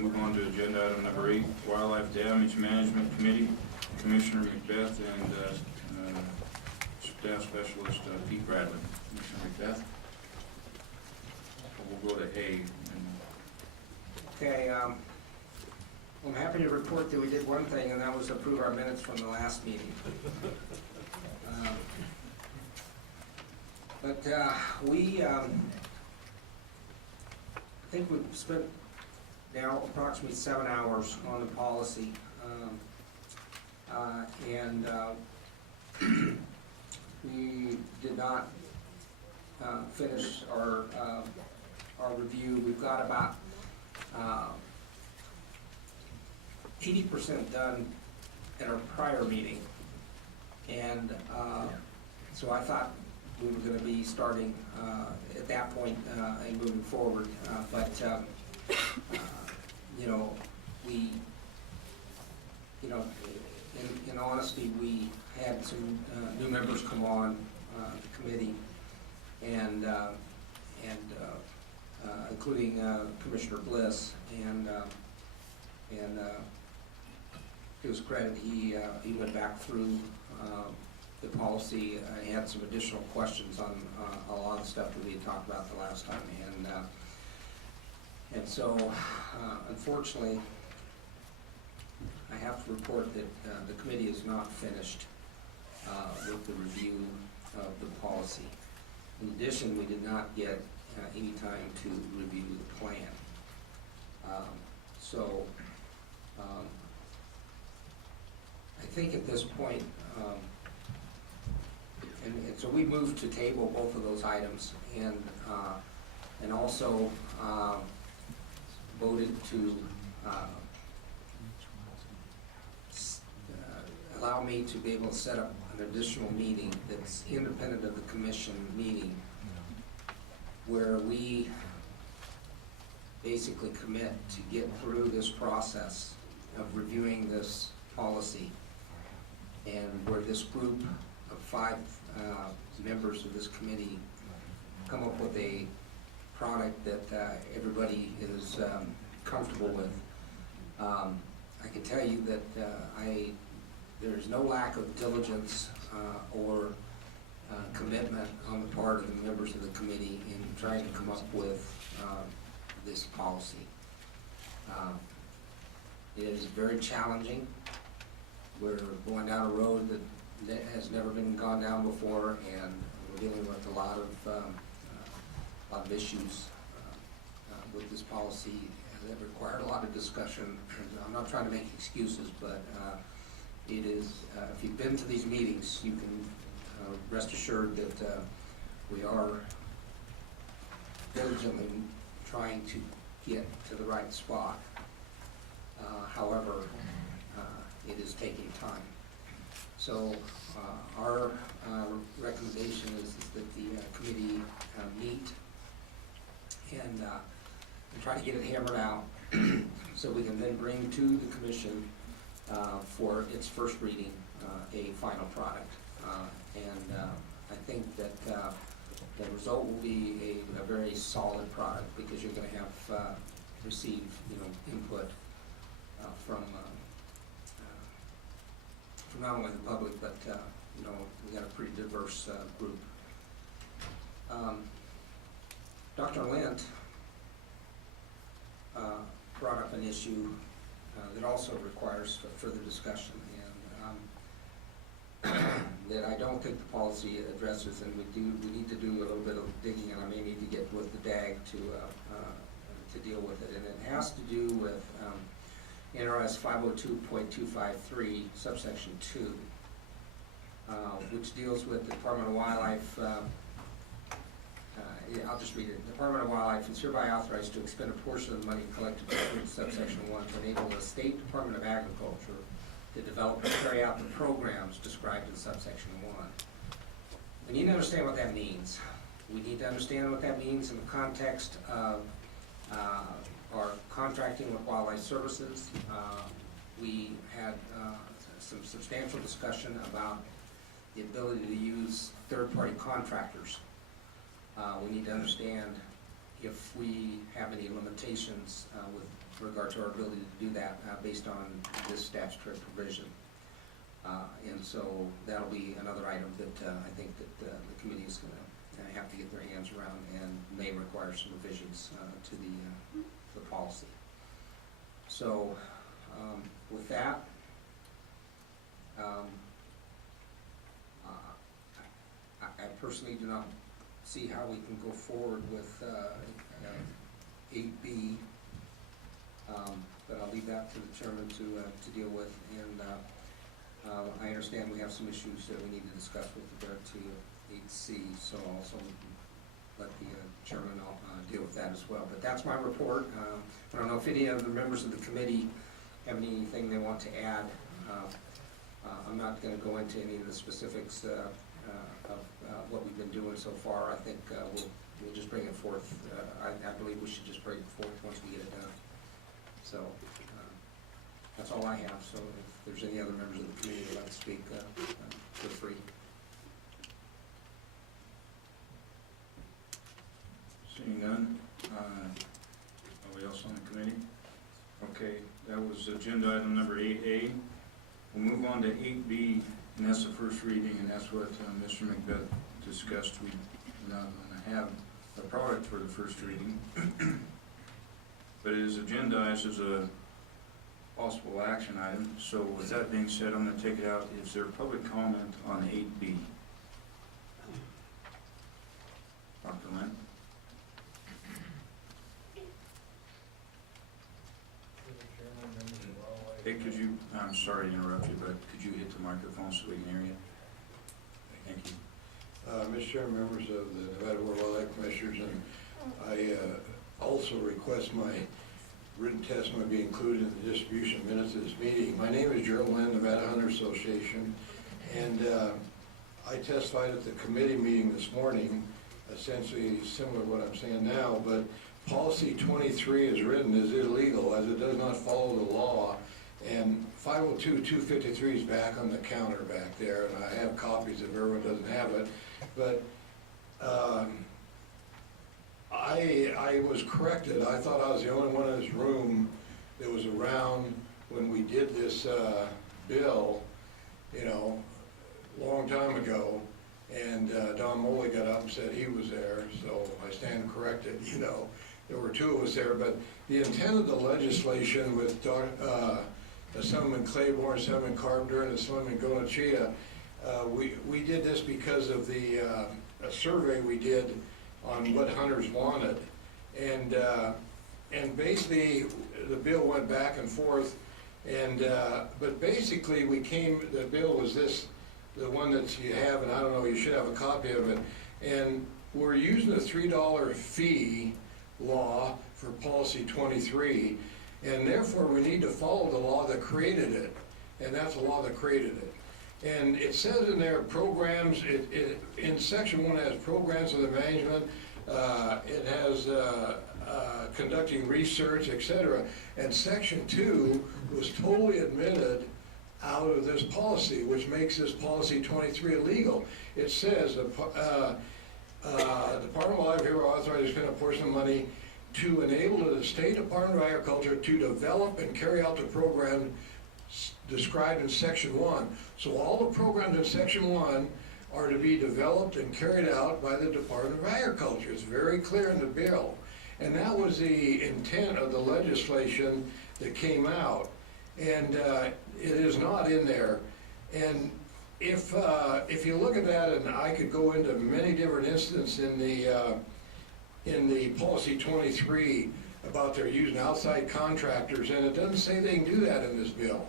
move on to agenda item number 8, Wildlife Damage Management Committee, Commissioner McBeath and Staff Specialist Pete Bradley. Commissioner McBeath. We'll go to A. Okay, I'm happy to report that we did one thing, and that was approve our minutes from the last meeting. I think we've spent now approximately 7 hours on the policy, and we did not finish our review. We've got about 80% done at our prior meeting, and so I thought we were going to be starting at that point and moving forward, in honesty, we had some new members come on the committee, and including Commissioner Bliss, and to his credit, he went back through the policy. He had some additional questions on a lot of the stuff that we had talked about the last time, and so unfortunately, I have to report that the committee is not finished with the review of the policy. In addition, we did not get any time to review the plan. I think at this point, and so we moved to table both of those items, and also voted to allow me to be able to set up an additional meeting that's independent of the commission meeting, where we basically commit to get through this process of reviewing this policy, and where this group of 5 members of this committee come up with a product that everybody is comfortable with. I can tell you that there is no lack of diligence or commitment on the part of the members of the committee in trying to come up with this policy. It is very challenging. We're going down a road that has never been gone down before, and we're dealing with a lot of issues with this policy that required a lot of discussion. And I'm not trying to make excuses, but it is, if you've been to these meetings, you can rest assured that we are diligently trying to get to the right spot. However, it is taking time. So our recommendation is that the committee meet and try to get it hammered out so we can then bring to the commission for its first reading a final product. I think that the result will be a very solid product, because you're going to have received input from not only the public, but we got a pretty diverse group. Dr. Lent brought up an issue that also requires further discussion, and that I don't think the policy addresses, and we need to do a little bit of digging, and I may need to get with the DAG to deal with it, and it has to do with NRS 502.253 subsection 2, which deals with the Department of Wildlife. I'll just read it. The Department of Wildlife is hereby authorized to expend a portion of the money collected pursuant to subsection 1 to enable the State Department of Agriculture to develop and carry out the programs described in subsection 1. We need to understand what that means. We need to understand what that means in the context of our contracting with Wildlife Services. We had some substantial discussion about the ability to use third-party contractors. We need to understand if we have any limitations with regard to our ability to do that based on this statutory provision. And so that'll be another item that I think that the committee is going to have to get their hands around and may require some revisions to the policy. So with that, I personally do not see how we can go forward with 8B, but I'll leave that to the chairman to deal with. And I understand we have some issues that we need to discuss with regard to 8C, so I'll also let the chairman deal with that as well. But that's my report. I don't know if any of the members of the committee have anything they want to add. I'm not going to go into any of the specifics of what we've been doing so far. I think we'll just bring it forth. I believe we should just bring it forth once we get it done. So that's all I have. So if there's any other members of the committee that would like to speak, feel free. Seeing none, nobody else on the committee? Okay, that was agenda item number 8A. We'll move on to 8B, and that's the first reading, and that's what Mr. McBeath discussed. We're not going to have a product for the first reading, but it is agendized as a possible action item. So with that being said, I'm going to take it out. Is there public comment on 8B? Dr. Lynn? Hey, could you, I'm sorry to interrupt you, but could you hit the microphone so we can hear you? Thank you. Mr. Chairman, members of the Nevada Board of Wildlife Commissioners, and I also request my written testimony be included in the distribution minutes of this meeting. My name is Gerald Lynn, Nevada Hunter Association, and I testified at the committee meeting this morning, essentially similar to what I'm saying now, but policy 23 as written is illegal as it does not follow the law. And 502-253 is back on the counter back there, and I have copies if everyone doesn't have it. But I was corrected. I thought I was the only one in this room that was around when we did this bill, you know, a long time ago. And Don Moley got up and said he was there, so I stand corrected. You know, there were two of us there. But the intent of the legislation with Assemblyman Claiborne, Assemblyman Carpenter, and Assemblyman Gonachia, we did this because of the a survey we did on what hunters wanted, and basically the bill went back and forth, and but basically the bill was this, the one that you have, and I don't know, you should have a copy of it, and we're using the $3 fee law for policy 23. And therefore, we need to follow the law that created it, and that's the law that created it. And it says in there programs, in section 1 it has programs of the management, it has conducting research, etc. And section 2 was totally omitted out of this policy, which makes this policy 23 illegal. It says the Department of Wildlife here authorized to spend a portion of money to enable the State Department of Agriculture to develop and carry out the program described in section 1. So all the programs in section 1 are to be developed and carried out by the Department of Agriculture. It's very clear in the bill. And that was the intent of the legislation that came out. And it is not in there. And if you look at that, and I could go into many different instances in the policy 23 about their using outside contractors, and it doesn't say they can do that in this bill.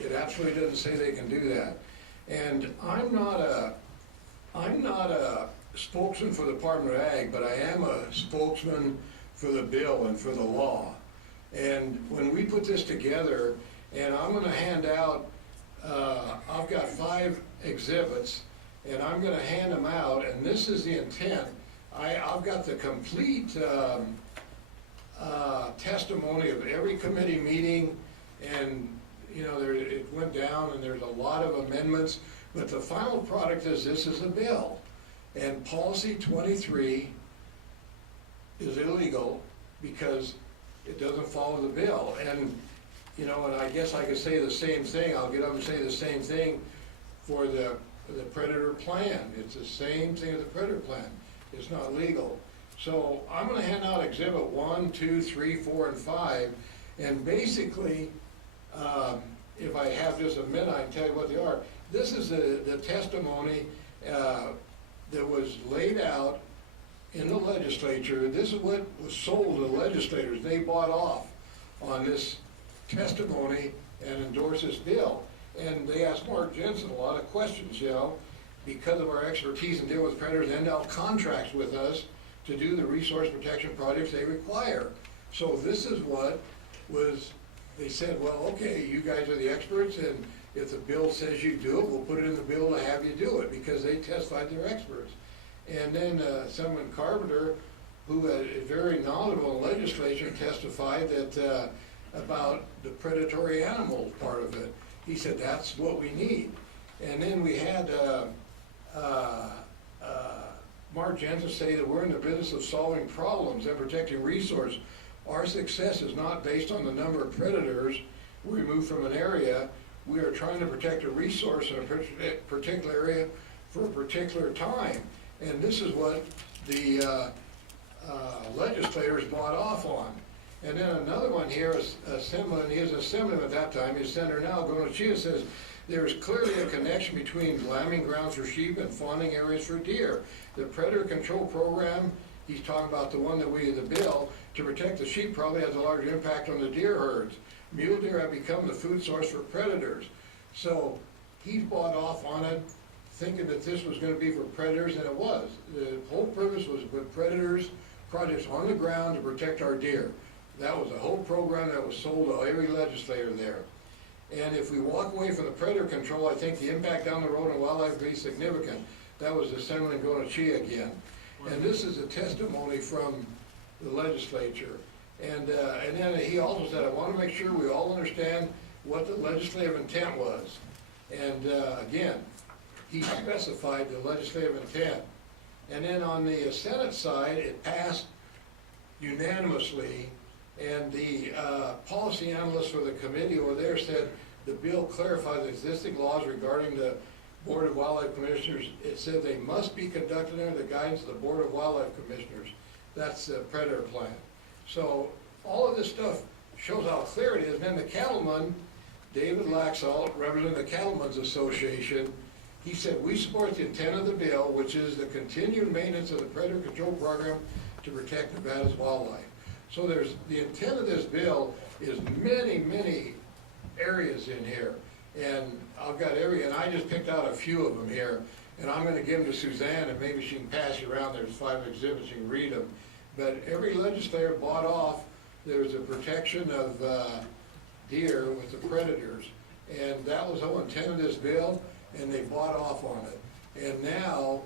It absolutely doesn't say they can do that. And I'm not a spokesman for the Department of Ag, but I am a spokesman for the bill and for the law. And when we put this together, and I'm going to hand out, I've got 5 exhibits, and I'm going to hand them out, and this is the intent. I've got the complete testimony of every committee meeting, and you know, it went down, and there's a lot of amendments, but the final product is this is a bill, and policy 23 is illegal because it doesn't follow the bill. And, you know, and I guess I could say the same thing, I'll get up and say the same thing for the predator plan. It's the same thing as the predator plan. It's not legal. So I'm gonna hand out exhibit 1, 2, 3, 4, and 5, and basically, if I have just a minute, I can tell you what they are. This is the testimony that was laid out in the legislature. This is what was sold to the legislators. They bought off on this testimony and endorsed this bill. And they asked Mark Jensen a lot of questions, you know, because of our expertise in dealing with predators, and now contracts with us to do the resource protection projects they require. So this is what was, they said, well, okay, you guys are the experts, and if the bill says you do it, we'll put it in the bill to have you do it, because they testified they're experts. And then someone, Carpenter, who is very knowledgeable in legislation, testified that about the predatory animals part of it. He said that's what we need. And then we had Mark Jensen say that we're in the business of solving problems and protecting resources. Our success is not based on the number of predators we remove from an area. We are trying to protect a resource in a particular area for a particular time. And this is what the legislators bought off on. And then another one here is Assemblyman, he was Assemblyman at that time, he's Senator now, Gonachia says, there is clearly a connection between lambing grounds for sheep and fawning areas for deer. The predator control program, he's talking about the one that we, the bill, to protect the sheep probably has a larger impact on the deer herds. Mule deer have become the food source for predators. So he bought off on it, thinking that this was gonna be for predators, and it was. The whole purpose was to put predators projects on the ground to protect our deer. That was a whole program that was sold to every legislator there. And if we walk away from the predator control, I think the impact down the road on wildlife will be significant. That was Assemblyman Gonachia again. And this is a testimony from the legislature. And then he also said, I want to make sure we all understand what the legislative intent was. And again, he specified the legislative intent. And then on the Senate side, it passed unanimously. And the policy analyst for the committee over there said the bill clarifies existing laws regarding the Board of Wildlife Commissioners. It said they must be conducted under the guidance of the Board of Wildlife Commissioners. That's the predator plan. So all of this stuff shows how clear it is. And then the cattleman, David Laxalt, representing the Cattlemen's Association, he said, we support the intent of the bill, which is the continued maintenance of the predator control program to protect Nevada's wildlife. So there's, the intent of this bill is many, many areas in here. And I've got and I just picked out a few of them here. And I'm gonna give them to Suzanne, and maybe she can pass you around. There's 5 exhibits, you can read them. But every legislator bought off, there's a protection of deer with the predators. And that was the whole intent of this bill, and they bought off on it. And now,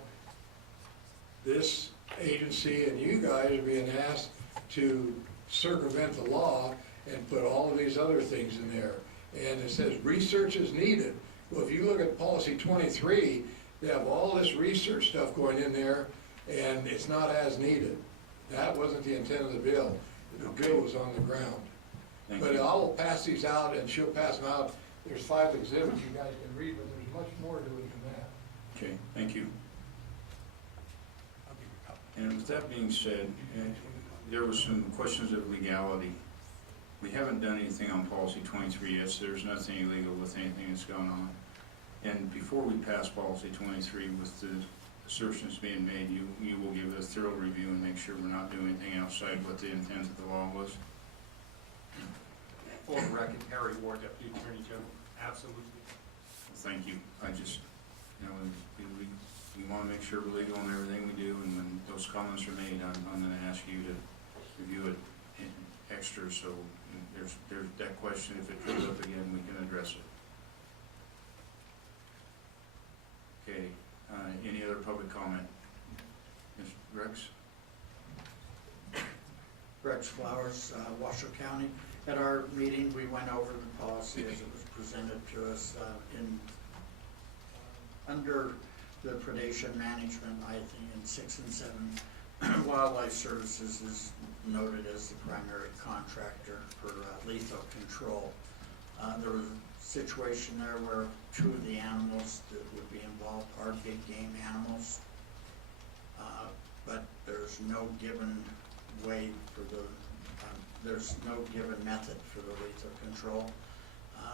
this agency and you guys are being asked to circumvent the law and put all of these other things in there. And it says research is needed. Well, if you look at policy 23, they have all this research stuff going in there, and it's not as needed. That wasn't the intent of the bill. The bill was on the ground. But I will pass these out, and she'll pass them out. There's 5 exhibits you guys can read, but there's much more to it than that. Okay, thank you. And with that being said, there were some questions of legality. We haven't done anything on policy 23 yet, so there's nothing illegal with anything that's going on. And before we pass policy 23, with the assertions being made, you will give a thorough review and make sure we're not doing anything outside what the intent of the law was. For the record, Harry Ward, Deputy Attorney General. Absolutely. Well, thank you. I just, you know, we want to make sure we're legal in everything we do, and when those comments are made, I'm going to ask you to review it in extra, so there's that question. If it comes up again, we can address it. Okay. Any other public comment? Mr. Rex? Rex Flowers, Washoe County. At our meeting, we went over the policy as it was presented to us under the predation management, I think in 6 and 7, wildlife services is noted as the primary contractor for lethal control. There was a situation there where two of the animals that would be involved are big game animals. But there's no given way for there's no given method for the lethal control.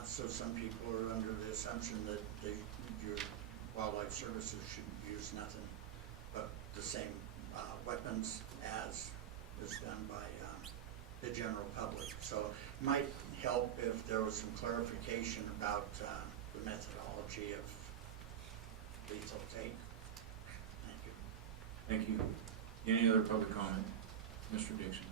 So some people are under the assumption that your wildlife services should use nothing but the same weapons as is done by the general public. So it might help if there was some clarification about the methodology of lethal take. Thank you. Thank you. Any other public comment? Mr. Dixon.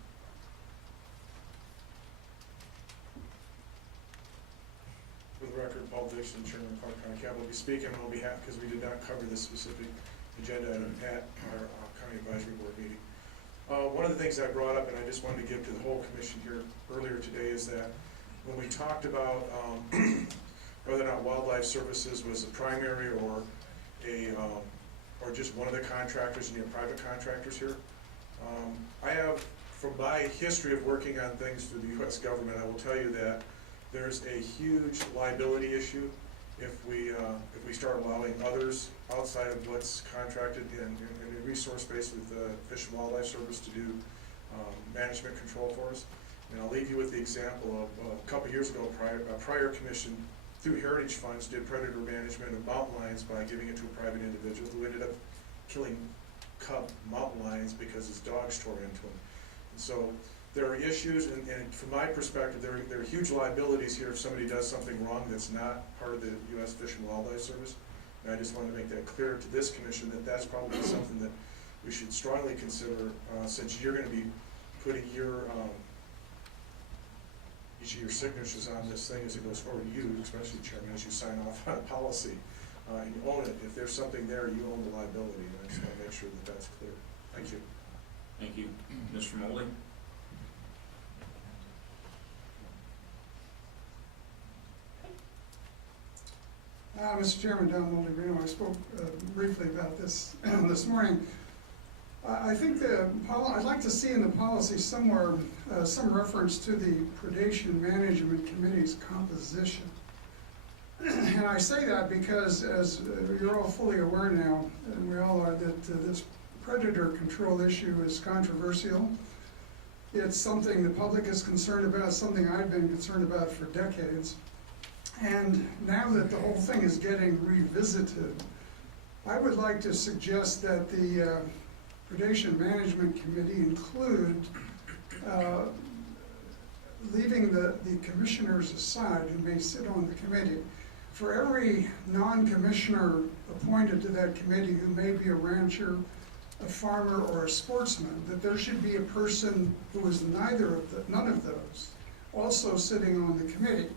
For the record, Paul Dixon, Chairman of Clark County Capital, will be speaking on behalf, because we did not cover this specific agenda item at our County Advisory Board meeting. One of the things I brought up, and I just wanted to give to the whole commission here earlier today, is that when we talked about whether or not wildlife services was a primary or or just one of the contractors, and you have private contractors here. I have, from my history of working on things through the U.S. government, I will tell you that there's a huge liability issue if we start allowing others outside of what's contracted in a resource base with the Fish and Wildlife Service to do management control for us. And I'll leave you with the example of a couple years ago, a prior commission through heritage funds did predator management of mountain lions by giving it to a private individual who ended up killing cub mountain lions because his dogs tore into him. And so there are issues, and from my perspective, there are huge liabilities here if somebody does something wrong that's not part of the U.S. Fish and Wildlife Service. And I just want to make that clear to this commission that that's probably something that we should strongly consider, since you're going to be putting each of your signatures on this thing as it goes forward. You, especially Chairman, as you sign off on a policy, and you own it. If there's something there, you own the liability, and I just want to make sure that that's clear. Thank you. Thank you. Mr. Moley? Mr. Chairman, Don Moldy-Reno, I spoke briefly about this this morning. I think I'd like to see in the policy somewhere some reference to the Predation Management Committee's composition. And I say that because, as you're all fully aware now, and we all are, that this predator control issue is controversial. It's something the public is concerned about, something I've been concerned about for decades. And now that the whole thing is getting revisited, I would like to suggest that the Predation Management Committee include leaving the commissioners aside who may sit on the committee. For every non-commissioner appointed to that committee who may be a rancher, a farmer, or a sportsman, that there should be a person who is none of those also sitting on the committee.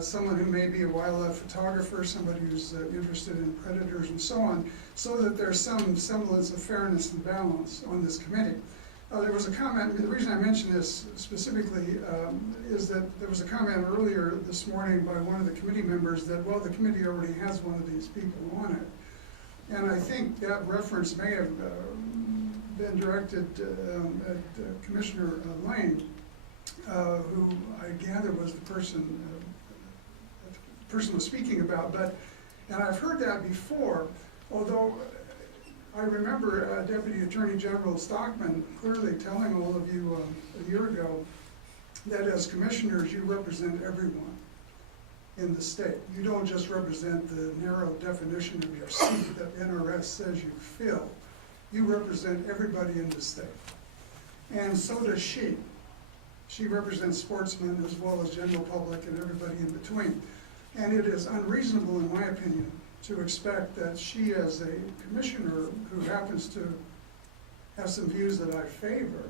Someone who may be a wildlife photographer, somebody who's interested in predators and so on, so that there's some semblance of fairness and balance on this committee. There was a comment, the reason I mention this specifically is that there was a comment earlier this morning by one of the committee members that, well, the committee already has one of these people on it. And I think that reference may have been directed at Commissioner Lane, who I gather was the person was speaking about. And I've heard that before, although I remember Deputy Attorney General Stockman clearly telling all of you a year ago that as commissioners you represent everyone in the state. You don't just represent the narrow definition of your seat that NRS says you fill. You represent everybody in the state. And so does she. She represents sportsmen as well as general public and everybody in between. And it is unreasonable, in my opinion, to expect that she, as a commissioner who happens to have some views that I favor,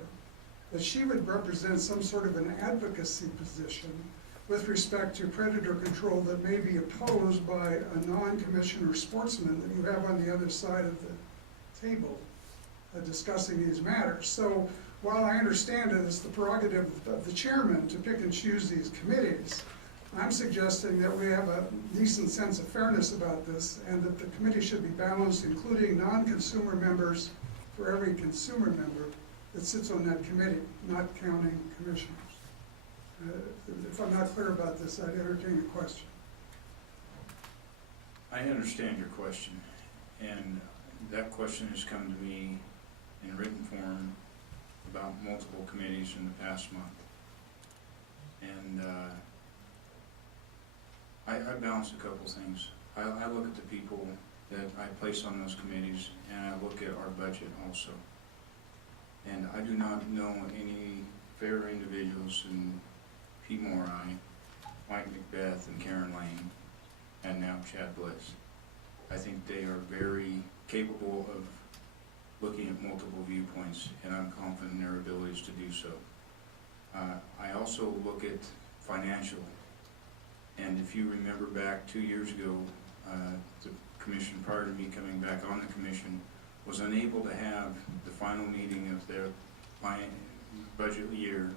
that she would represent some sort of an advocacy position with respect to predator control that may be opposed by a non-commissioner sportsman that you have on the other side of the table discussing these matters. So while I understand that it's the prerogative of the chairman to pick and choose these committees, I'm suggesting that we have a decent sense of fairness about this and that the committee should be balanced, including non-consumer members for every consumer member, that sits on that committee, not counting commissioners. If I'm not clear about this, I'd entertain a question. I understand your question, and that question has come to me in written form about multiple committees in the past month. And I balance a couple things. I look at the people that I place on those committees, and I look at our budget also. And I do not know any fair individuals in Pete Morai, Mike McBeath, and Karen Lane, and now Chad Bliss. I think they are very capable of looking at multiple viewpoints, and I'm confident in their abilities to do so. I also look at financial, and if you remember back 2 years ago, the commission prior to me coming back on the commission was unable to have the final meeting of their budget year.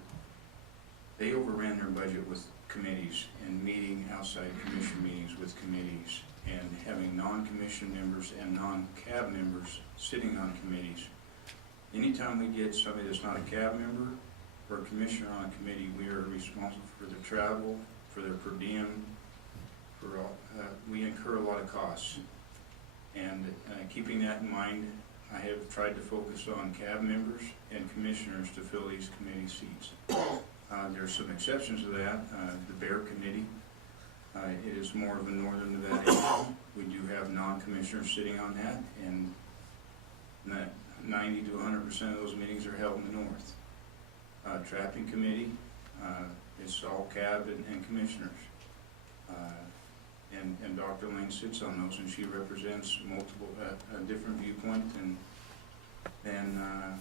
They overran their budget with committees and meeting outside commission meetings with committees and having non-commission members and non-cab members sitting on committees. Anytime we get somebody that's not a cab member or a commissioner on a committee, we are responsible for their travel, for their per diem, for all, we incur a lot of costs. And keeping that in mind, I have tried to focus on cab members and commissioners to fill these committee seats. There are some exceptions to that. The Bear Committee, it is more of a northern Nevada issue. We do have non-commissioners sitting on that, and 90 to 100% of those meetings are held in the north. Trapping Committee, it's all cab and commissioners. And Dr. Lane sits on those, and she represents multiple, a different viewpoint than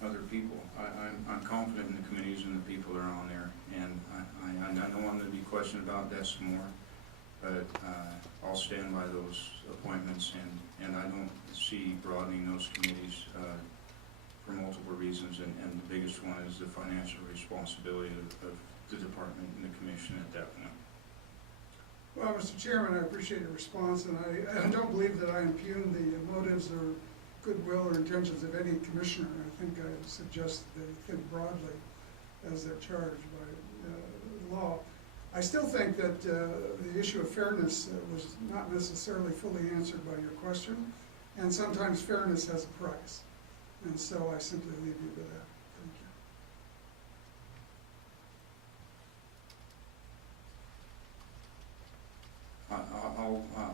other people. I'm confident in the committees and the people that are on there, and I know I'm going to be questioned about that some more, but I'll stand by those appointments, and I don't see broadening those committees for multiple reasons, and the biggest one is the financial responsibility of the department and the commission at that point. Well, Mr. Chairman, I appreciate your response, and I don't believe that I impugn the motives or goodwill or intentions of any commissioner. I think I suggest that they think broadly as they're charged by law. I still think that the issue of fairness was not necessarily fully answered by your question, and sometimes fairness has a price. And so I simply leave you with that. Thank you.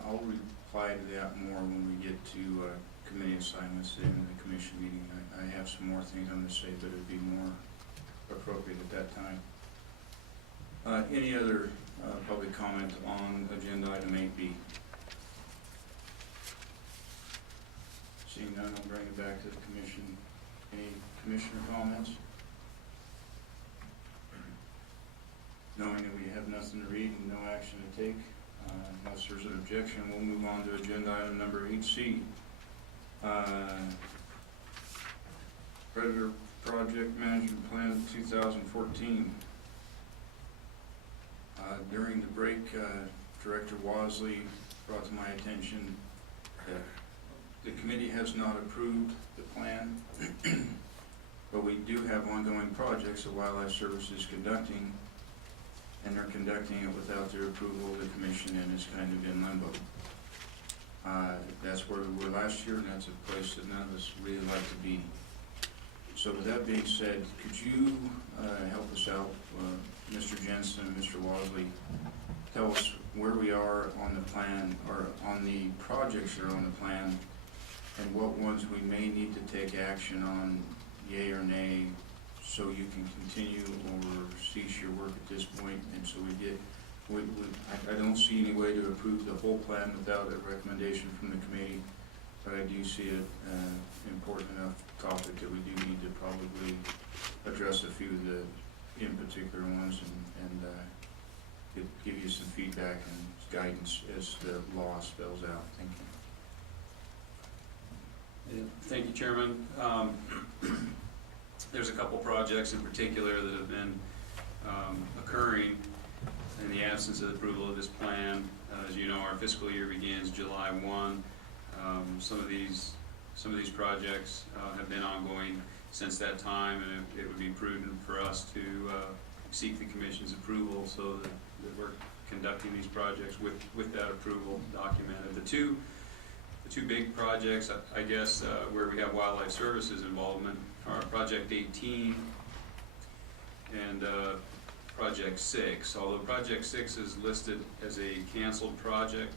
I'll reply to that more when we get to committee assignments in the commission meeting. I have some more things I'm going to say, but it'd be more appropriate at that time. Any other public comment on agenda item 8B? Seeing none, I'll bring it back to the commission. Any commissioner comments? Knowing that we have nothing to read and no action to take, unless there's an objection, we'll move on to agenda item number 8C. Predator Project Management Plan 2014. During the break, Director Wasley brought to my attention that the committee has not approved the plan, but we do have ongoing projects that Wildlife Service is conducting, and they're conducting it without their approval of the commission, and it's kind of in limbo. That's where we were last year, and that's a place that none of us really like to be. So with that being said, could you help us out, Mr. Jensen and Mr. Wasley, tell us where we are on the plan, or on the projects that are on the plan, and what ones we may need to take action on, yay or nay, so you can continue or cease your work at this point, and so we get, I don't see any way to approve the whole plan without a recommendation from the committee, but I do see it important enough topic that we do need to probably address a few of the in particular ones, and give you some feedback and guidance as the law spells out. Thank you. Yeah, thank you, Chairman. There's a couple projects in particular that have been occurring in the absence of the approval of this plan. As you know, our fiscal year begins July 1. Some of these projects have been ongoing since that time, and it would be prudent for us to seek the commission's approval so that we're conducting these projects with that approval documented. The two big projects, I guess, where we have Wildlife Services involvement are Project 18 and Project 6. Although Project 6 is listed as a canceled project,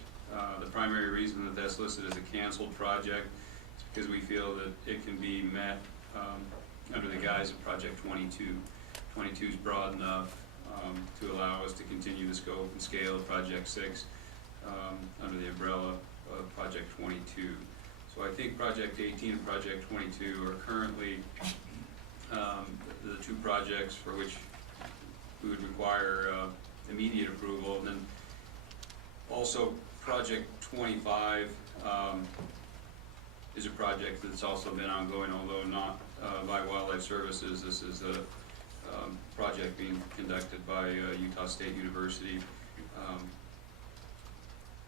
the primary reason that that's listed as a canceled project is because we feel that it can be met under the guise of Project 22. 22 is broad enough to allow us to continue the scope and scale of Project 6 under the umbrella of Project 22. So I think Project 18 and Project 22 are currently the two projects for which we would require immediate approval. And then also Project 25 is a project that's also been ongoing, although not by Wildlife Services. This is a project being conducted by Utah State University.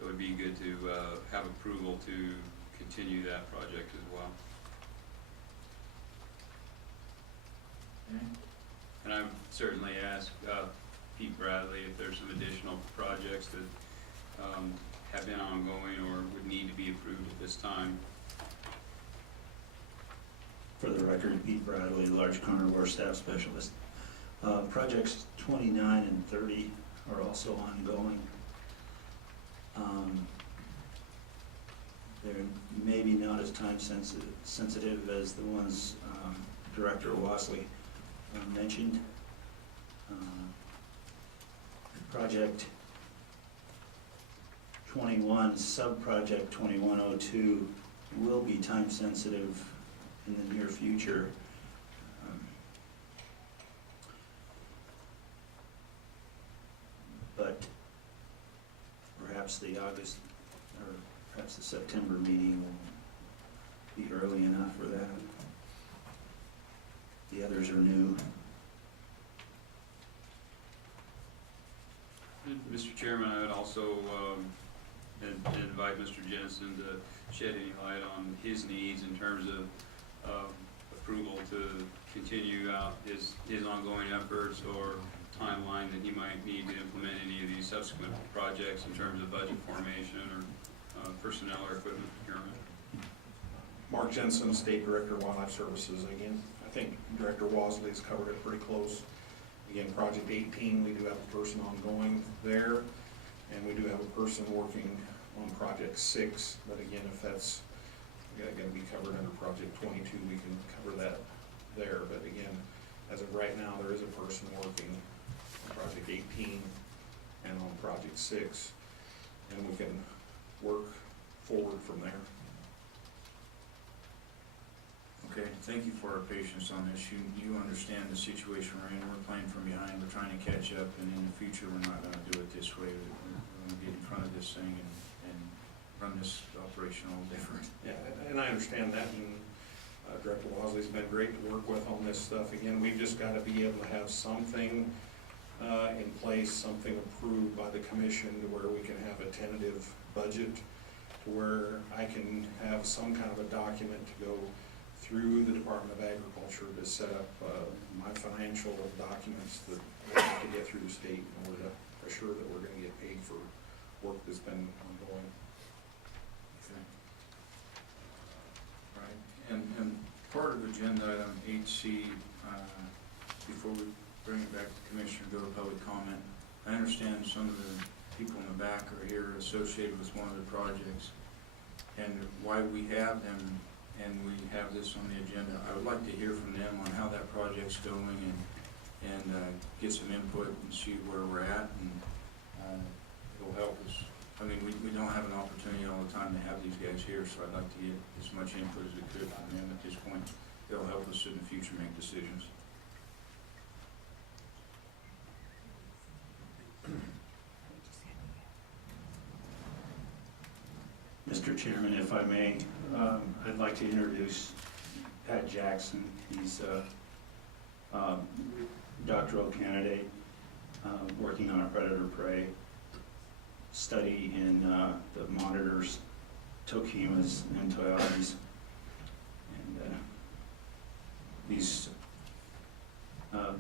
It would be good to have approval to continue that project as well. Okay. And I would certainly ask Pete Bradley if there's some additional projects that have been ongoing or would need to be approved at this time. For the record, Pete Bradley, large carnivore staff specialist. Projects 29 and 30 are also ongoing. They're maybe not as time sensitive as the ones Director Wasley mentioned. Project 21, sub-project 2102 will be time sensitive in the near future. But perhaps the August or perhaps the September meeting will be early enough for that. The others are new. Mr. Chairman, I would also invite Mr. Jensen to shed any light on his needs in terms of approval to continue out his ongoing efforts or timeline that he might need to implement any of these subsequent projects in terms of budget formation or personnel or equipment procurement. Mark Jensen, State Director of Wildlife Services. Again, I think Director Wasley's covered it pretty close. Again, Project 18, we do have a person ongoing there, and we do have a person working on Project 6, but again, if that's going to be covered under Project 22, we can cover that there. But again, as of right now, there is a person working on Project 18 and on Project 6, and we can work forward from there. Okay, thank you for our patience on this. You understand the situation we're in. We're playing from behind. We're trying to catch up, and in the future, we're not gonna do it this way. We're gonna get in front of this thing and run this operation a little different. Yeah, and I understand that, and Director Wasley's been great to work with on this stuff. Again, we've just gotta be able to have something in place, something approved by the commission to where we can have a tentative budget, to where I can have some kind of a document to go through the Department of Agriculture to set up my financial documents that we have to get through the state in order to assure that we're gonna get paid for work that's been ongoing. Okay. Right, and part of agenda item 8C, before we bring it back to Commissioner, go to public comment. I understand some of the people in the back are here associated with one of the projects, and why we have them, and we have this on the agenda. I would like to hear from them on how that project's going and get some input and see where we're at, and it'll help us. I mean, we don't have an opportunity all the time to have these guys here, so I'd like to get as much input as we could from them at this point. It'll help us in the future make decisions. Mr. Chairman, if I may, I'd like to introduce Pat Jackson. He's a doctoral candidate working on a predator-prey study in the monitors, tokimas and toyotes. And He's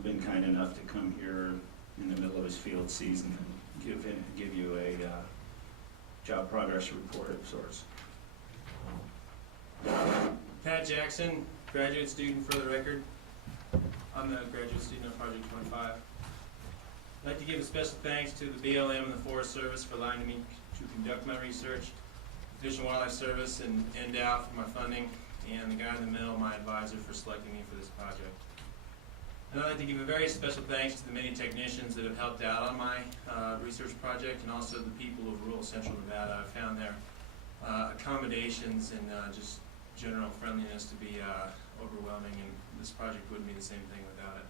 been kind enough to come here in the middle of his field season and give you a job progress report of sorts. Pat Jackson, graduate student for the record. I'm a graduate student on Project 25. I'd like to give a special thanks to the BLM and the Forest Service for allowing me to conduct my research, Fish and Wildlife Service and NDOW for my funding, and the guy in the middle, my advisor, for selecting me for this project. And I'd like to give a very special thanks to the many technicians that have helped out on my research project, and also the people of rural central Nevada. I found their accommodations and just general friendliness to be overwhelming, and this project wouldn't be the same thing without it.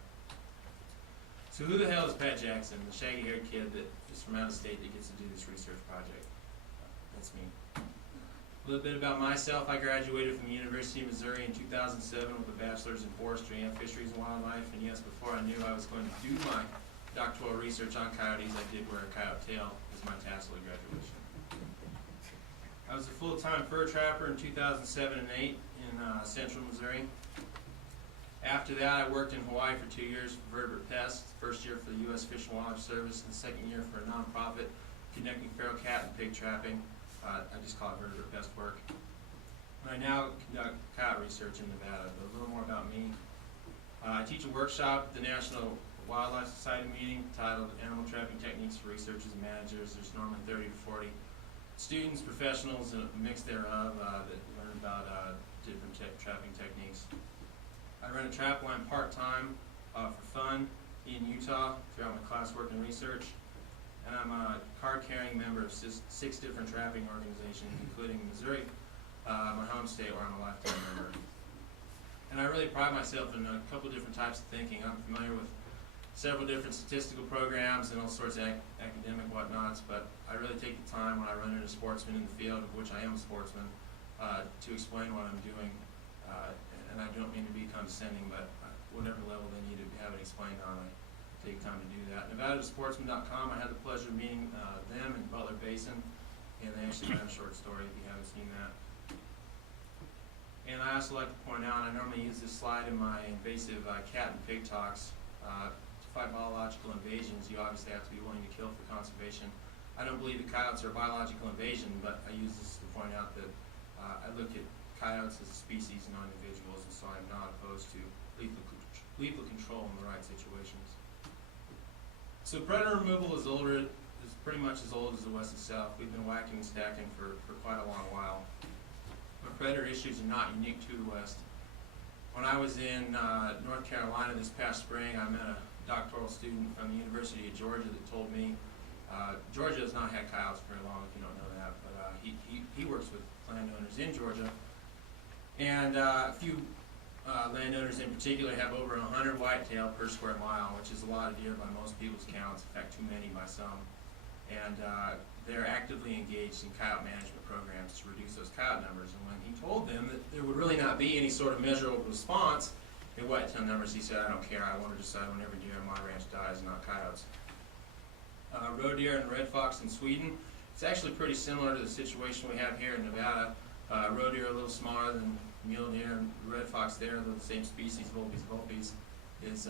So who the hell is Pat Jackson, the shaggy-haired kid that is from out of state that gets to do this research project? That's me. A little bit about myself. I graduated from the University of Missouri in 2007 with a bachelor's in forestry and fisheries and wildlife, and yes, before I knew I was going to do my doctoral research on coyotes, I did wear a coyote tail as my tassel at graduation. I was a full-time fur trapper in 2007 and 2008 in central Missouri. After that, I worked in Hawaii for 2 years for vertebrate pests, first year for the U.S. Fish and Wildlife Service, and the second year for a nonprofit conducting feral cat and pig trapping. I just call it vertebrate pest work. And I now conduct coyote research in Nevada, but a little more about me. I teach a workshop at the National Wildlife Society meeting titled Animal Trapping Techniques for Researchers and Managers. There's normally 30 to 40 students, professionals, and a mix thereof that learn about different trapping techniques. I run a trap line part-time for fun in Utah throughout my classwork and research. And I'm a card-carrying member of 6 different trapping organizations, including Missouri, my home state, where I'm a lifetime member. And I really pride myself in a couple different types of thinking. I'm familiar with several different statistical programs and all sorts of academic whatnots, but I really take the time when I run into sportsmen in the field, of which I am a sportsman, to explain what I'm doing. And I don't mean to be condescending, but whatever level they need to have it explained on, I take time to do that. NevadaSportsman.com, I had the pleasure of meeting them in Butler Basin, and they actually ran a short story if you haven't seen that. And I also like to point out, I normally use this slide in my invasive cat and pig talks. To fight biological invasions, you obviously have to be willing to kill for conservation. I don't believe that coyotes are a biological invasion, but I use this to point out that I look at coyotes as a species and not individuals, and so I'm not opposed to lethal control in the right situations. So predator removal is pretty much as old as the West itself. We've been whacking and stacking for quite a long while. But predator issues are not unique to the West. When I was in North Carolina this past spring, I met a doctoral student from the University of Georgia that told me Georgia has not had coyotes very long, if you don't know that, but he works with landowners in Georgia. And a few landowners in particular have over 100 whitetail per square mile, which is a lot of deer by most people's counts, in fact too many by some. And they're actively engaged in coyote management programs to reduce those coyote numbers. And when he told them that there would really not be any sort of measurable response in whitetail numbers, he said, I don't care, I want to decide when every deer on my ranch dies, not coyotes. Roe deer and red fox in Sweden, it's actually pretty similar to the situation we have here in Nevada. Roe deer are a little smaller than mule deer, and red fox there, though the same species, Vulpes vulpes, is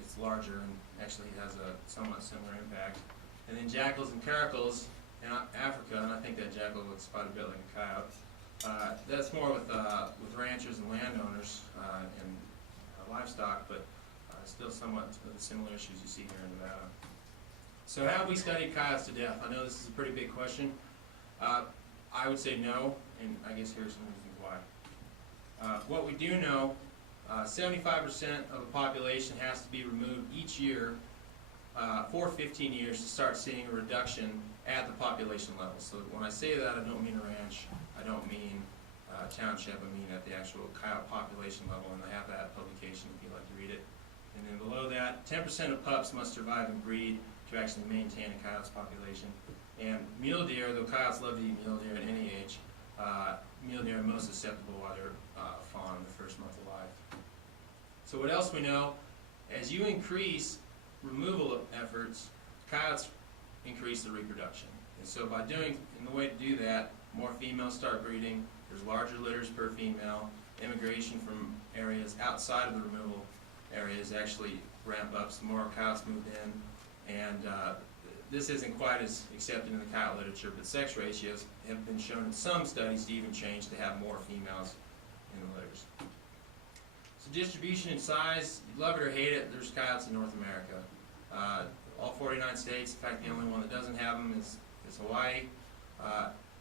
it's larger and actually has a somewhat similar impact. And then jackals and caracals in Africa, and I think that jackal looks quite a bit like a coyote. That's more with ranchers and landowners and livestock, but still somewhat of the similar issues you see here in Nevada. So have we studied coyotes to death? I know this is a pretty big question. I would say no, and I guess here's some reasons why. What we do know, 75% of the population has to be removed each year for 15 years to start seeing a reduction at the population level. So when I say that, I don't mean a ranch, I don't mean a township, I mean at the actual coyote population level, and I have that publication if you'd like to read it. And then below that, 10% of pups must survive and breed to actually maintain a coyote's population. And mule deer, though coyotes love to eat mule deer at any age, mule deer are most susceptible while they're fawn in the first month of life. So what else we know, as you increase removal of efforts, coyotes increase the reproduction. And so and the way to do that, more females start breeding, there's larger litters per female, immigration from areas outside of the removal areas actually ramp up. Some more coyotes moved in, and this isn't quite as accepted in the coyote literature, but sex ratios have been shown in some studies to even change to have more females in the litters. So distribution and size, you'd love it or hate it, there's coyotes in North America. All 49 states, in fact the only one that doesn't have them is Hawaii.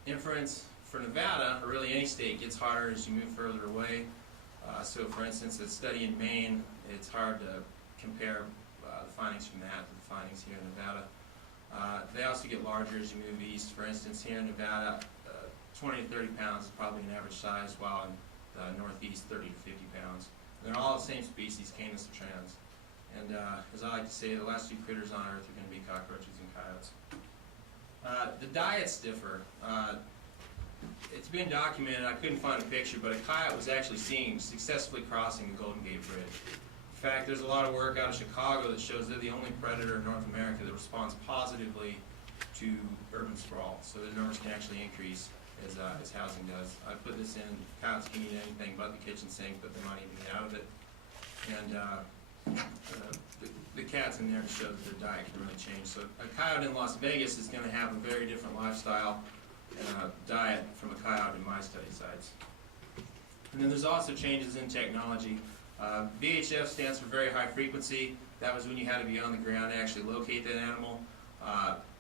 Inference for Nevada, or really any state, gets harder as you move further away. So for instance, a study in Maine, it's hard to compare the findings from that to the findings here in Nevada. They also get larger as you move east. For instance, here in Nevada, 20 to 30 pounds is probably an average size, while in the northeast, 30 to 50 pounds. They're all the same species, Canis latrans. And as I like to say, the last two critters on Earth are going to be cockroaches and coyotes. The diets differ. It's been documented, I couldn't find a picture, but a coyote was actually seen successfully crossing the Golden Gate Bridge. In fact, there's a lot of work out of Chicago that shows they're the only predator in North America that responds positively to urban sprawl, so their numbers can actually increase as housing does. I put this in, coyotes can eat anything but the kitchen sink, but they might even get out of it. And the cat's in there to show that their diet can really change. So a coyote in Las Vegas is going to have a very different lifestyle and diet from a coyote in my study sites. And then there's also changes in technology. VHF stands for very high frequency. That was when you had to be on the ground to actually locate that animal.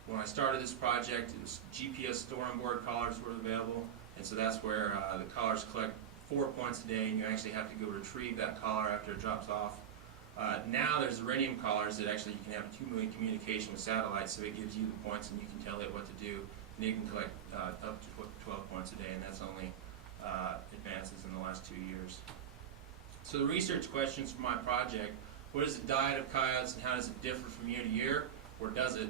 When I started this project, it was GPS store-on-board collars were available, and so that's where the collars collect 4 points a day, and you actually have to go retrieve that collar after it drops off. Now there's iridium collars that actually you can have 2-way communication with satellites, so it gives you the points and you can tell it what to do, and it can collect up to 12 points a day, and that's only advances in the last 2 years. So the research questions for my project: what is the diet of coyotes and how does it differ from year to year, or does it?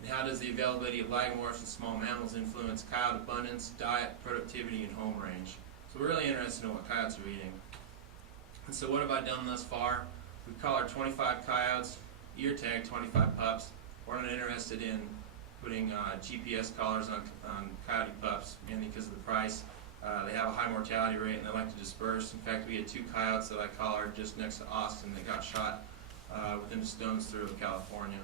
And how does the availability of lagomorphs and small mammals influence coyote abundance, diet, productivity, and home range? So we're really interested in what coyotes are eating. And so what have I done thus far? We've collared 25 coyotes, ear tagged 25 pups. We're not interested in putting GPS collars on coyote pups, mainly because of the price. They have a high mortality rate and they like to disperse. In fact, we had 2 coyotes that I collared just next to Austin that got shot within a stone's throw of California.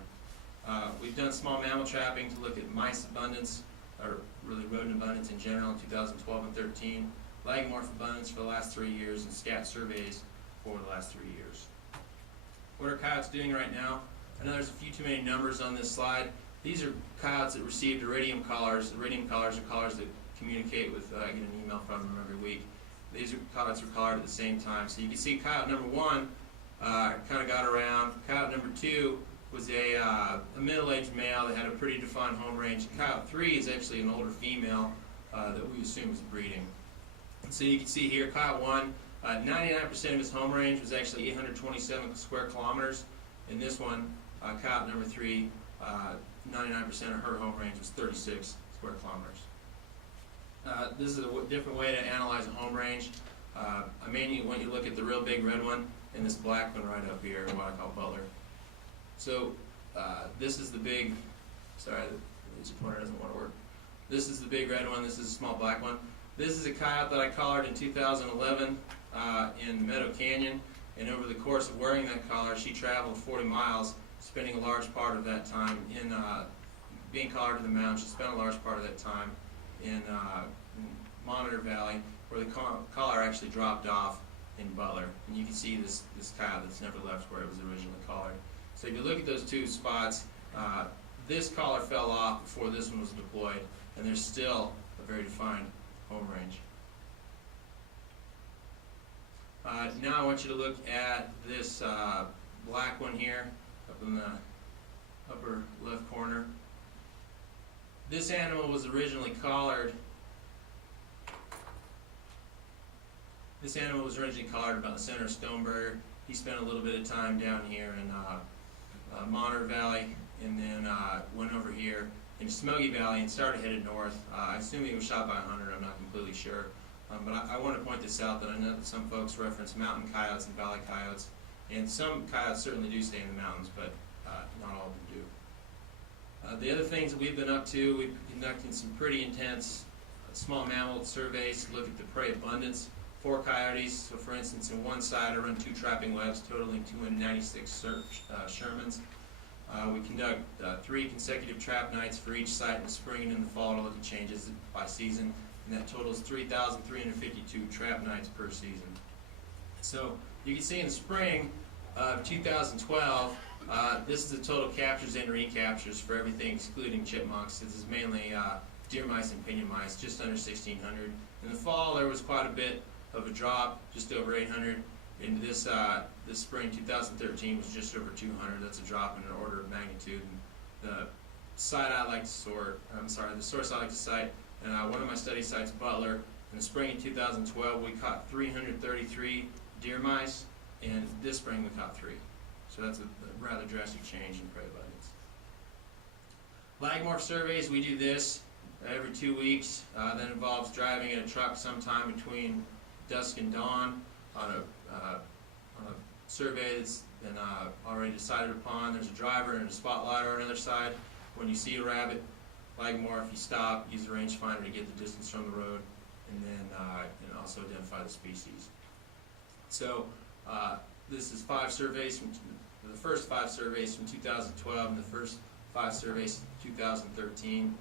We've done small mammal trapping to look at mice abundance, or really rodent abundance in general, in 2012 and 13, lagomorph abundance for the last 3 years, and scat surveys for the last 3 years. What are coyotes doing right now? I know there's a few too many numbers on this slide. These are coyotes that received iridium collars. Iridium collars are collars that communicate with, I get an email from them every week. These are coyotes were collared at the same time. So you can see coyote number 1 kind of got around. Coyote number 2 was a middle-aged male that had a pretty defined home range. Coyote 3 is actually an older female that we assume is breeding. So you can see here, coyote 1, 99% of his home range was actually 827 square kilometers. In this one, coyote number 3, 99% of her home range was 36 square kilometers. This is a different way to analyze a home range. I mainly want you to look at the real big red one and this black one right up here, what I call Butler. So this is the big, sorry, the pointer doesn't want to work. This is the big red one, this is a small black one. This is a coyote that I collared in 2011 in Meadow Canyon, and over the course of wearing that collar, she traveled 40 miles, spending a large part of that time in being collared in the mountain. She spent a large part of that time in Monitor Valley, where the collar actually dropped off in Butler. And you can see this coyote that's never left where it was originally collared. So if you look at those 2 spots, this collar fell off before this one was deployed, and there's still a very defined home range. Now I want you to look at this black one here, up in the upper left corner. This animal was originally collared. This animal was originally collared about the center of Stoneburger. He spent a little bit of time down here in Monitor Valley, and then went over here in Smoky Valley and started headed north. I assume he was shot by a hunter, I'm not completely sure. But I want to point this out, that I know that some folks reference mountain coyotes and valley coyotes, and some coyotes certainly do stay in the mountains, but not all of them do. The other things that we've been up to, we've been conducting some pretty intense small mammal surveys to look at the prey abundance 4 coyotes. So for instance, in one side I run 2 trapping webs totaling 296 Shermans. We conduct 3 consecutive trap nights for each site in the spring and in the fall to look at changes by season, and that totals 3,352 trap nights per season. So you can see in the spring of 2012, this is the total captures and recaptures for everything excluding chipmunks. This is mainly deer mice and pinion mice, just under 1,600. In the fall, there was quite a bit of a drop, just over 800. And this spring, 2013, was just over 200. That's a drop in an order of magnitude. And the site I like to sort, the source I like to cite, and one of my study sites, Butler, in the spring of 2012, we caught 333 deer mice, and this spring we caught 3. So that's a rather drastic change in prey abundance. Lagmorph surveys, we do this every 2 weeks. That involves driving in a truck sometime between dusk and dawn on a survey that's been already decided upon. There's a driver and a spotlighter on the other side. When you see a rabbit lagmorph, you stop, use the rangefinder to get the distance from the road, and then and also identify the species. So this is 5 surveys from the first 5 surveys from 2012 and the first 5 surveys 2013,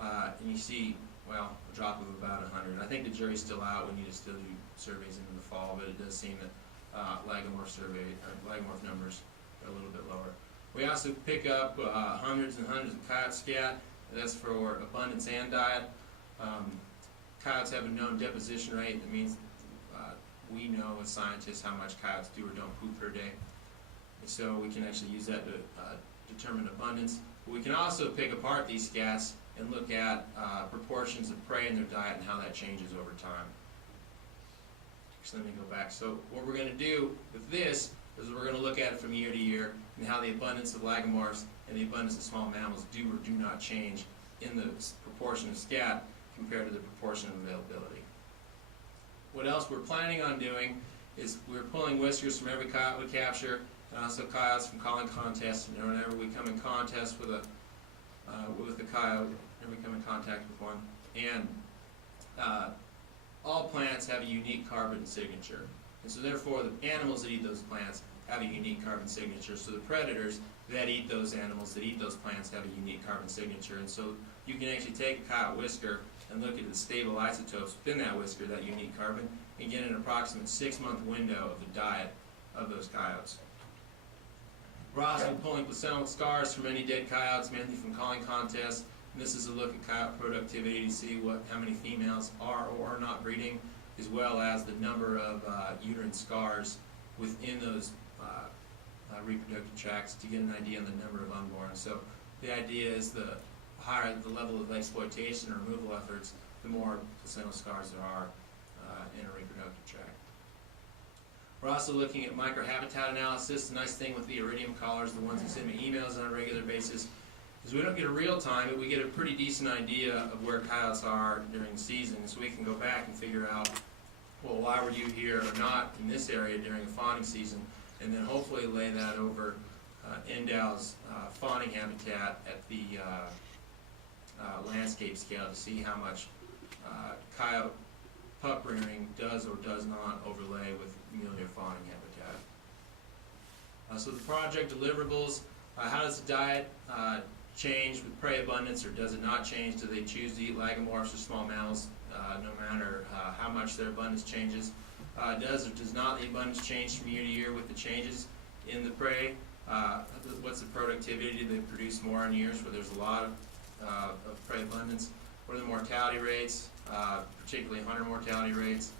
and you see, well, a drop of about 100. I think the jury's still out. We need to still do surveys into the fall, but it does seem that lagmorph numbers are a little bit lower. We also pick up hundreds and hundreds of coyote scat. That's for abundance and diet. Coyotes have a known deposition rate. That means we know as scientists how much coyotes do or don't poop per day. And so we can actually use that to determine abundance. But we can also pick apart these scats and look at proportions of prey in their diet and how that changes over time. So let me go back. So what we're going to do with this is we're going to look at it from year to year and how the abundance of lagomorphs and the abundance of small mammals do or do not change in the proportion of scat compared to the proportion of availability. What else we're planning on doing is we're pulling whiskers from every coyote we capture, and also coyotes from calling contests. And whenever we come in contest with a coyote, whenever we come in contact with one, and all plants have a unique carbon signature, and so therefore the animals that eat those plants have a unique carbon signature. So the predators that eat those animals, that eat those plants, have a unique carbon signature. And so you can actually take a coyote whisker and look at the stable isotopes within that whisker, that unique carbon, and get an approximate 6-month window of the diet of those coyotes. We're also pulling placental scars from any dead coyotes, mainly from calling contests. And this is a look at coyote productivity to see how many females are or are not breeding, as well as the number of uterine scars within those reproductive tracts to get an idea on the number of unborn. So the idea is the higher the level of exploitation or removal efforts, the more placental scars there are in a reproductive tract. We're also looking at microhabitat analysis. The nice thing with the iridium collars, the ones that send me emails on a regular basis, is we don't get a real time, but we get a pretty decent idea of where coyotes are during the season. So we can go back and figure out, well, why were you here or not in this area during a fawning season, and then hopefully lay that over Endow's fawning habitat at the landscape scale to see how much coyote pup rearing does or does not overlay with mule fawning habitat. So the project deliverables, how does the diet change with prey abundance, or does it not change? Do they choose to eat lagomorphs or small mammals no matter how much their abundance changes? Does or does not the abundance change from year to year with the changes in the prey? What's the productivity? Do they produce more in years where there's a lot of prey abundance? What are the mortality rates, particularly hunter mortality rates?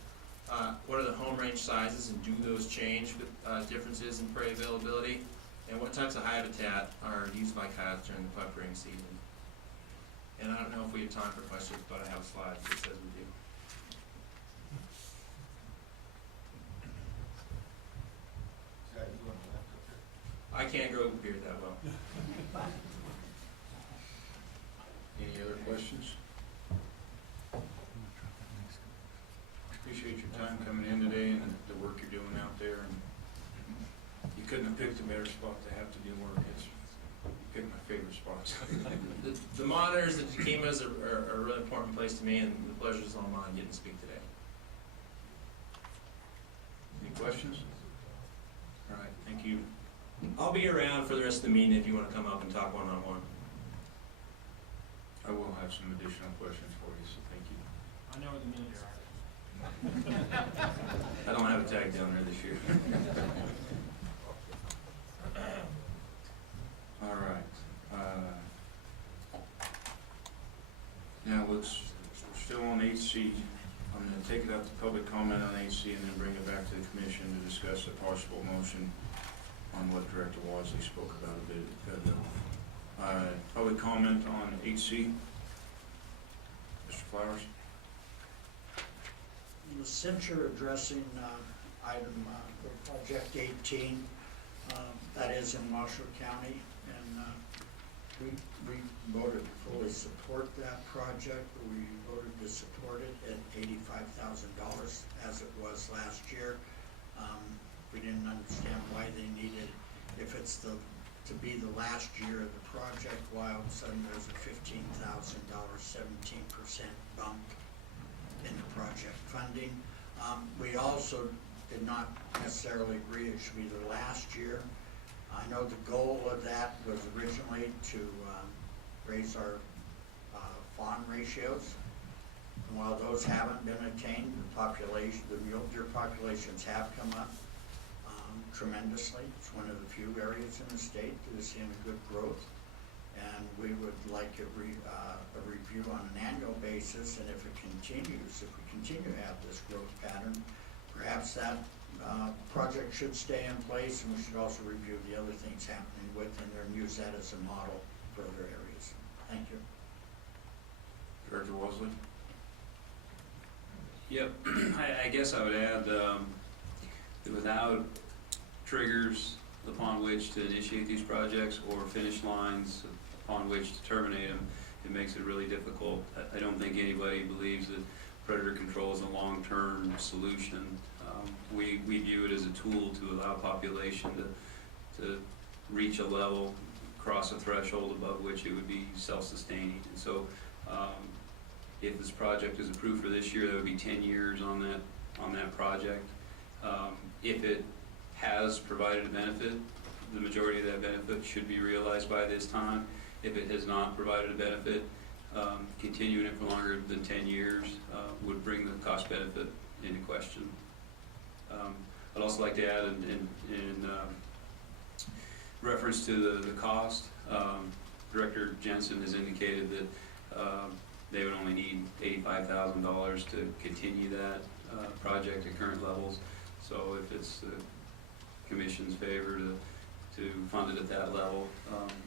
What are the home range sizes, and do those change with differences in prey availability? And what types of habitat are used by coyotes during the pup rearing season? And I don't know if we have time for questions, but I have a slide that says we do. I can't grow a beard that well. Any other questions? Appreciate your time coming in today and the work you're doing out there. And you couldn't have picked a better spot to have to do work. It's picked my favorite spots. The monitors at Takima's are a really important place to me, and the pleasure is all mine getting to speak today. questions? All right, thank you. I'll be around for the rest of the meeting if you want to come up and talk one-on-one. I will have some additional questions for you, so thank you. I know where the minutes are. I don't have a tag down there this year. All right. Now, we're still on HC. I'm going to take it up to public comment on HC and then bring it back to the commission to discuss a possible motion on what Director Wadsley spoke about a bit ago. Public comment on HC. Mr. Flowers? Since you're addressing item, project 18, that is in Marshall County, and we voted to fully support that project. We voted to support it at $85,000 as it was last year. We didn't understand why they needed, if it's to be the last year of the project, why all of a sudden there's a $15,000, 17% bump in the project funding. We also did not necessarily agree it should be the last year. I know the goal of that was originally to raise our fawn ratios. And while those haven't been attained, the mule deer populations have come up tremendously. It's one of the few areas in the state that is seeing a good growth. And we would like a review on an annual basis, and if it continues, if we continue to have this growth pattern, perhaps that project should stay in place, and we should also review the other things happening within there and use that as a model for other areas. Thank you. Director Wadsley? Yep, I guess I would add that without triggers upon which to initiate these projects or finish lines upon which to terminate them, it makes it really difficult. I don't think anybody believes that predator control is a long-term solution. We view it as a tool to allow population to reach a level, cross a threshold above which it would be self-sustaining. And so if this project is approved for this year, that would be 10 years on that project. If it has provided a benefit, the majority of that benefit should be realized by this time. If it has not provided a benefit, continuing it for longer than 10 years would bring the cost benefit into question. I'd also like to add in reference to the cost, Director Jensen has indicated that they would only need $85,000 to continue that project at current levels. So if it's the Commission's favor to fund it at that level,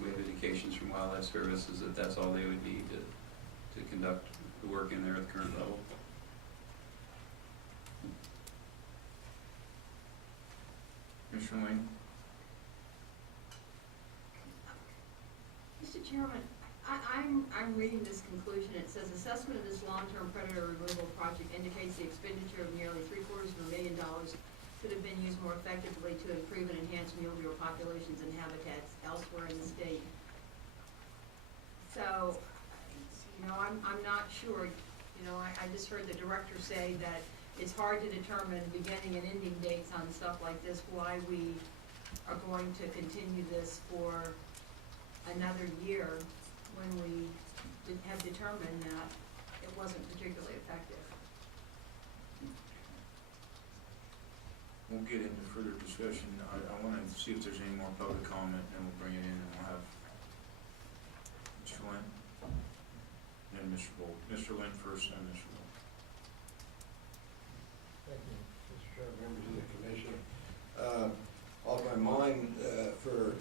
we have indications from Wildlife Services that that's all they would need to conduct the work in there at the current level. Commissioner Lane? Mr. Chairman, I'm reading this conclusion. It says assessment of this long-term predator removal project indicates the expenditure of nearly $750,000 could have been used more effectively to improve and enhance mule deer populations and habitats elsewhere in the state. So, I'm not sure. I just heard the director say that it's hard to determine beginning and ending dates on stuff like this, why we are going to continue this for another year when we have determined that it wasn't particularly effective. We'll get into further discussion. I want to see if there's any more public comment, and we'll bring it in, and we'll have Mr. Lynn, then Mr. Bolt. Mr. Lynn first, then Mr. Bolt. Thank you, Mr. Chairman, members of the commission. On my mind, for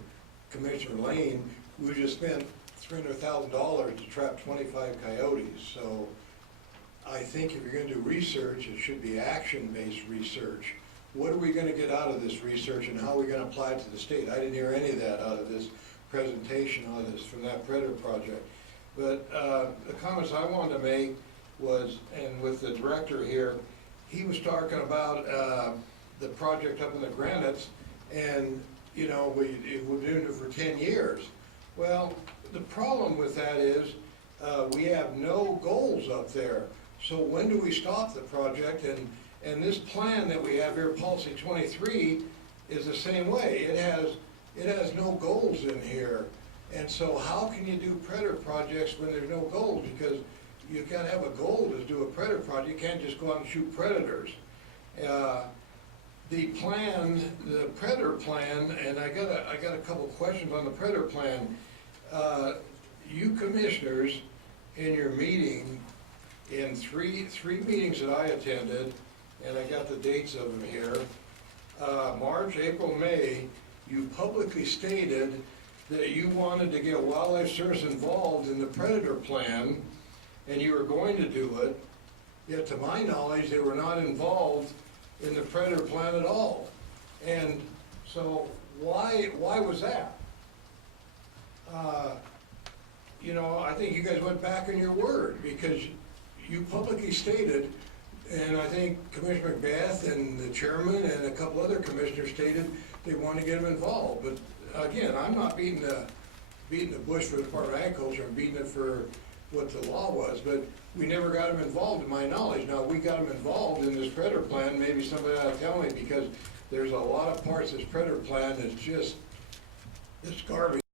Commissioner Lane, we just spent $300,000 to trap 25 coyotes. So I think if you're going to do research, it should be action-based research. What are we going to get out of this research, and how are we going to apply it to the state? I didn't hear any of that out of this presentation on this from that predator project. But the comments I wanted to make was, and with the director here, he was talking about the project up in the Granites, and we're doing it for 10 years. Well, the problem with that is we have no goals up there. So when do we stop the project? And this plan that we have here, policy 23, is the same way. It has no goals in here. And so how can you do predator projects when there's no goals? Because you gotta have a goal to do a predator project. You can't just go out and shoot predators. The plan, the predator plan, and I got a couple questions on the predator plan. You commissioners, in your meeting, in three meetings that I attended, and I got the dates of them here, March, April, May, you publicly stated that you wanted to get Wildlife Service involved in the predator plan, and you were going to do it, yet to my knowledge, they were not involved in the predator plan at all. And so why was that? You know, I think you guys went back on your word, because you publicly stated, and I think Commissioner McBeath and the chairman and a couple other commissioners stated they want to get them involved. But again, I'm not beating the bush for the Department of Agriculture, I'm beating it for what the law was, but we never got them involved to my knowledge. Now, we got them involved in this predator plan, maybe somebody ought to tell me, because there's a lot of parts of this predator plan that's just, it's garbage.